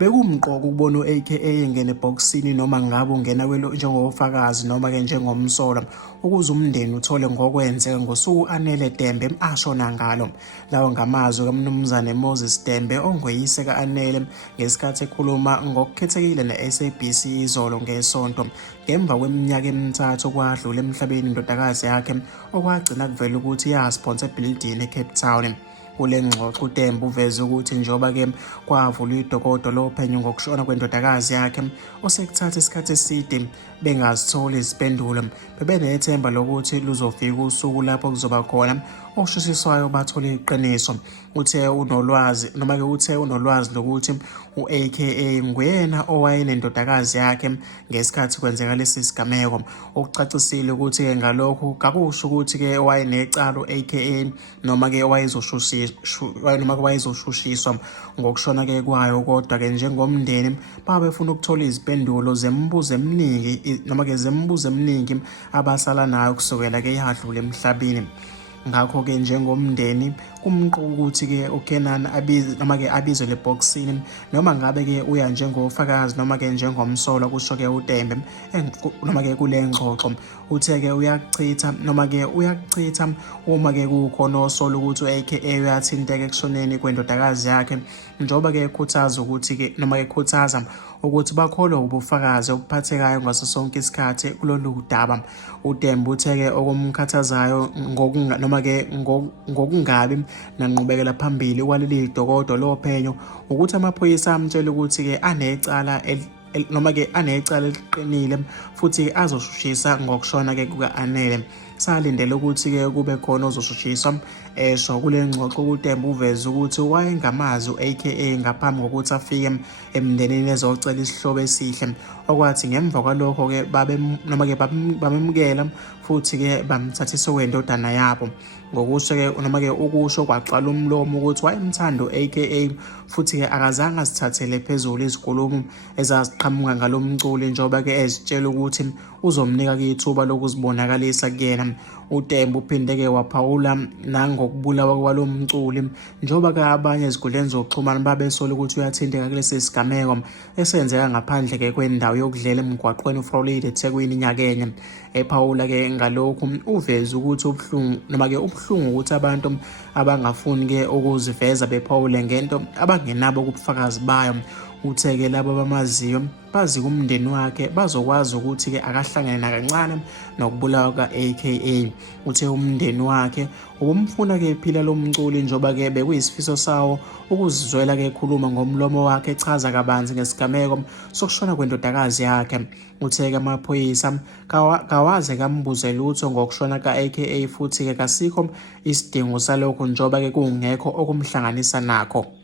Bekumqoka ukubona u-AKA engena ebhokisini noma ngabe ungena njengofakazi noma-ke njengomsolwa ukuze umndeni uthole ngokwenzeka ngosuku u-Anele Dembe ashona ngalo. Lawo ngamazwi kaMnumzane Moses Dembe ongoyise ka-Anele ngesikhathi ekhuluma ngokukhethekile ne-SABC izolo ngeSonto ngemva kweminyaka emithathu kwadlula emhlabeni indodakazi yakhe okwagcina kuvela ukuthi yasponsa ebhilidini eCape Town. Kule ngxoxo uDembe uveze ukuthi njengoba-ke kwavulwa idokodo lophenyo ngokushona kwendodakazi yakhe osekuthatha isikhathi eside bengazitholi izimpendulo, bebenethemba lokuthi luzofika usuku lapho kuzoba khona oshushiswayo bathole iqiniso. Uthe unolwazi lokuthi u-AKA nguyena owayenendodakazi yakhe ngesikhathi kwenzeka lesi sigameko. Okucacisile ukuthi-ke ngalokhu kakusho ukuthi-ke wayenecala u-AKA noma-ke wayezoshushiswa ngokushona-ke kwayo, kodwa-ke njengomndeni babefuna ukuthola izimpendulo zemibuzo eminingi abasala nayo kusukela-ke yadlula emhlabeni. Ngakho-ke njengomndeni kumqoka ukuthi-ke uKenan abizwe lebhokisini noma ngabe-ke uya njengofakazi noma-ke njengomsolwa, kusho-ke uDembe noma-ke kule ngxoxo. Uthe-ke uyakuchitha uma-ke kukhona osola ukuthi u-AKA uyathinteka ekushoneni kwendodakazi yakhe, njengoba-ke ekhuthaza ukuthi bakholwe ubufakazi obuphathekayo ngaso sonke isikhathi kulolu daba. uDembe uthe-ke okumkhathazayo ngokungabi nanqubekela phambili kwaleli dokodo lophenyo ukuthi amaphoyisa amtshela ukuthi-ke anecala eliqinile futhi azoshushisa ngokushona-ke kuka-Anele. Salindele ukuthi-ke kube khona ozoshushiswa. Esho kule ngxoxo uDembe uveze ukuthi wayengamazi u-AKA ngaphambi kokuthi afike emndenini ezocela isihlobo esihle, okwathi ngemva kwalokho-ke bamemukela futhi-ke bamthathisa okwendodana yabo. Ngokusho-ke ukusho kwagcwala umlomo ukuthi wayemthanda u-AKA futhi-ke akazange azithathele phezulu izinkulumo ezaziqhamuka ngalo mculi, njengoba-ke ezitshela ukuthi uzomnika-ke ithuba lokuzibonakalisa kuyena. uDembe uphinde-ke waphawula nangokubulawa kwalo mculi, njengoba-ke abanye ezinkundleni zokuxhumana babesola ukuthi uyathinteka kulesi sigameko esenzeka ngaphandle-ke kwendawo yokudlela emgwaqweni uFrolide eThekwini nyakenye. Ephawula-ke ngalokhu uveze ukuthi ubuhlungu ukuthi abantu abangafuni-ke ukuziveza bephawule ngento abangenabo ubufakazi bayo. Uthe-ke labo abamaziyo bazi kumndeni wakhe bazokwazi ukuthi-ke akahlangene nakancane nokubulawa ka-AKA. Uthe umndeni wakhe ubumfuna-ke ephila lo mculi, njengoba-ke bekuyisifiso sawo ukuzizwela-ke ekhuluma ngomlomo wakhe echaza kabanzi ngesigameko sokushona kwendodakazi yakhe. Uthe-ke amaphoyisa kawaze kambuze lutho ngokushona ka-AKA futhi-ke kasikho isidingo salokho, njengoba-ke kungekho okumhlanganisa nakho.